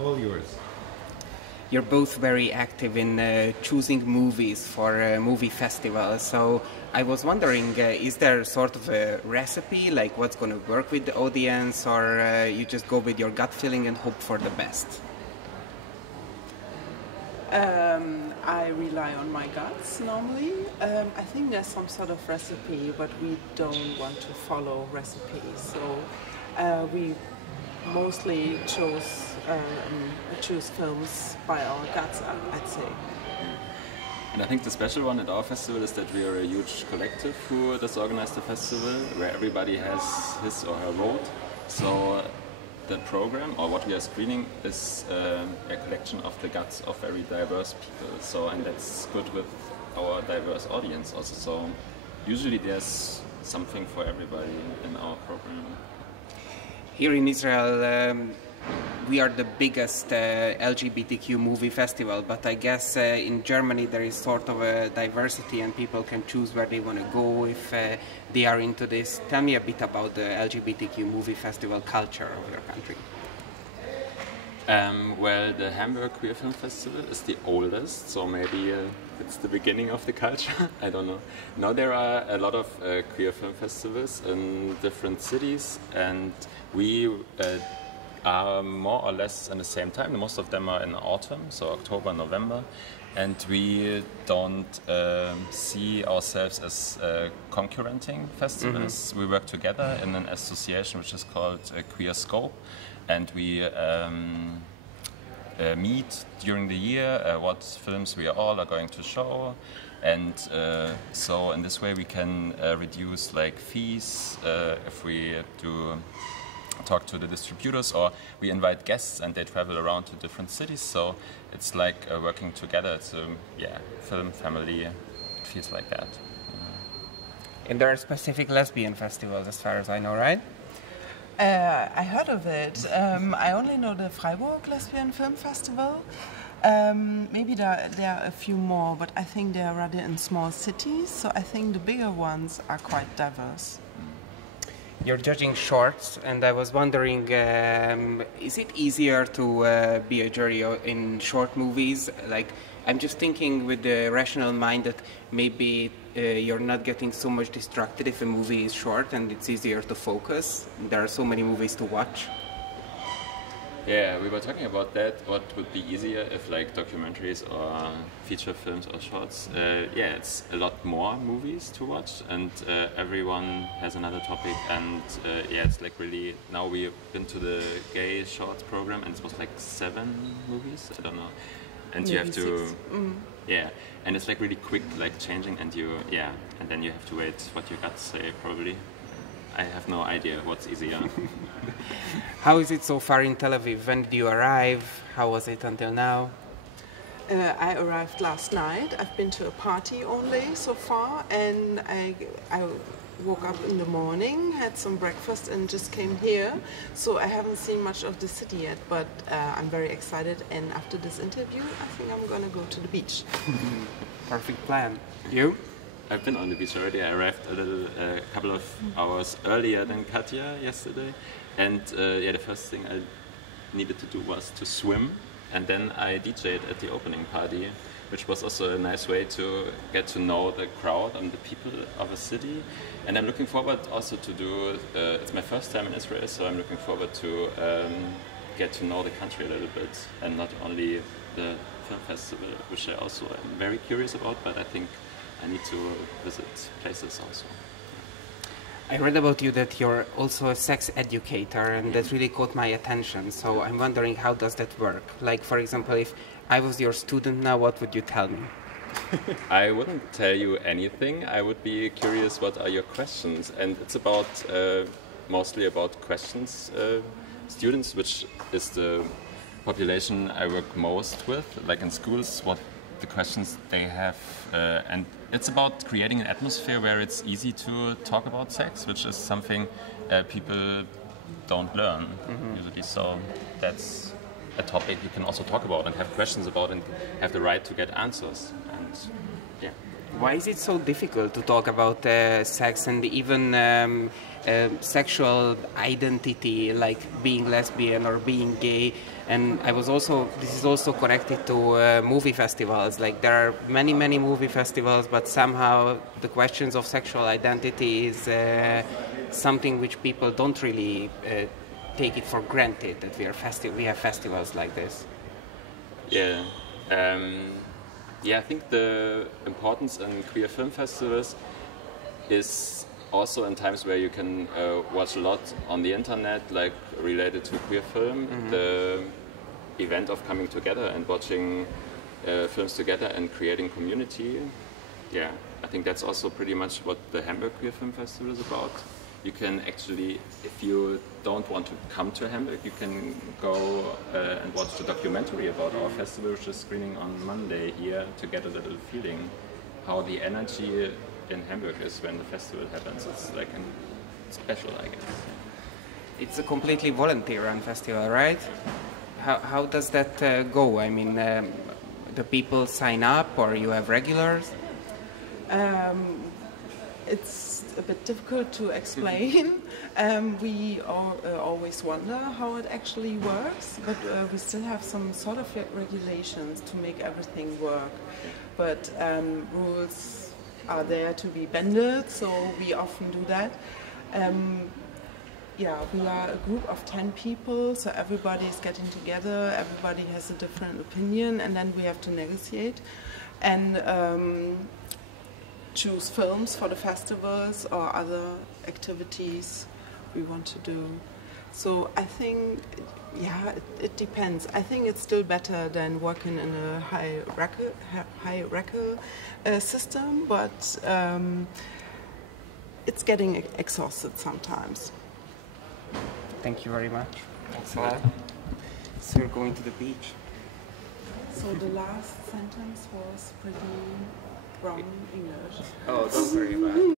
All yours. You're both very active in choosing movies for movie festivals, so I was wondering, is there sort of a recipe, like what's going to work with the audience, or you just go with your gut feeling and hope for the best? I rely on my guts normally. I think there's some sort of recipe, but we don't want to follow recipes, so we mostly choose films by our guts, I'd say. And I think the special one at our festival is that we are a huge collective who does organize the festival, where everybody has his or her vote. So the program, or what we are screening, is a collection of the guts of very diverse people. So, and that's good with our diverse audience also. So usually there's something for everybody in our program. Here in Israel, we are the biggest LGBTQ movie festival, but I guess in Germany there is sort of a diversity and people can choose where they want to go if they are into this. Tell me a bit about the LGBTQ movie festival culture of your country. Well, the Hamburg Queer Film Festival is the oldest, so maybe it's the beginning of the culture. I don't know. Now there are a lot of queer film festivals in different cities, and we are more or less in the same time. Most of them are in autumn, so October, November, and we don't see ourselves as concurrenting festivals. Mm-hmm. We work together in an association which is called Queer Scope, and we meet during the year what films we all are going to show, and so in this way we can reduce like fees if we do talk to the distributors, or we invite guests and they travel around to different cities. So it's like working together. It's a film family. It feels like that. And there are specific lesbian festivals, as far as I know, right? I heard of it. I only know the Freiburg Lesbian Film Festival. Maybe there are a few more, but I think they are rather in small cities. So I think the bigger ones are quite diverse. You're judging shorts, and I was wondering, is it easier to be a jury in short movies? Like, I'm just thinking with the rational mind that maybe you're not getting so much distracted if a movie is short, and it's easier to focus. There are so many movies to watch. Yeah, we were talking about that. What would be easier if like documentaries or feature films or shorts? It's a lot more movies to watch, and everyone has another topic. And it's like really, now we've been to the gay shorts program, and it was like 7 movies, I don't know. And maybe you have to, 6. And it's like really quick, like changing, and and then you have to wait what your guts say probably. I have no idea what's easier. How is it so far in Tel Aviv? When did you arrive? How was it until now? I arrived last night. I've been to a party only so far, and I woke up in the morning, had some breakfast, and just came here. So I haven't seen much of the city yet, but I'm very excited. And after this interview, I think I'm going to go to the beach. Perfect plan. You? I've been on the beach already. I arrived a couple of hours earlier than Katja yesterday, and the first thing I needed to do was to swim, and then I DJ'd at the opening party, which was also a nice way to get to know the crowd and the people of a city. And I'm looking forward also to do. It's my first time in Israel, so I'm looking forward to get to know the country a little bit, and not only the film festival, which I also am very curious about, but I think I need to visit places also. I read about you that you're also a sex educator, and that really caught my attention. So I'm wondering, how does that work? Like, for example, if I was your student now, what would you tell me? I wouldn't tell you anything. I would be curious, what are your questions? And it's about mostly about questions students, which is the population I work most with, like in schools, what the questions they have, and it's about creating an atmosphere where it's easy to talk about sex, which is something people don't learn usually. So that's a topic you can also talk about and have questions about, and have the right to get answers. And Why is it so difficult to talk about sex and even sexual identity, like being lesbian or being gay? And this is also connected to movie festivals. Like there are many movie festivals, but somehow the questions of sexual identity is something which people don't really take it for granted that we have festivals like this. Yeah. I think the importance in queer film festivals is also in times where you can watch a lot on the internet, like related to queer film. Mm-hmm. The event of coming together and watching films together and creating community. Yeah, I think that's also pretty much what the Hamburg Queer Film Festival is about. You can actually, if you don't want to come to Hamburg, you can go and watch the documentary about our festival, which is screening on Monday here, to get a little feeling how the energy in Hamburg is when the festival happens. It's like special, I guess. It's a completely volunteer-run festival, right? How does that go? I mean, the people sign up, or you have regulars? It's a bit difficult to explain. We always wonder how it actually works, but we still have some sort of regulations to make everything work. But rules are there to be bended, so we often do that. We are a group of 10 people, so everybody is getting together, everybody has a different opinion, and then we have to negotiate and choose films for the festivals or other activities we want to do. So I think, it depends. I think it's still better than working in a hierarchical system, but it's getting exhausted sometimes. Thank you very much. Thanks a lot. So we're going to the beach. So the last sentence was pretty wrong English. Oh, don't worry about it.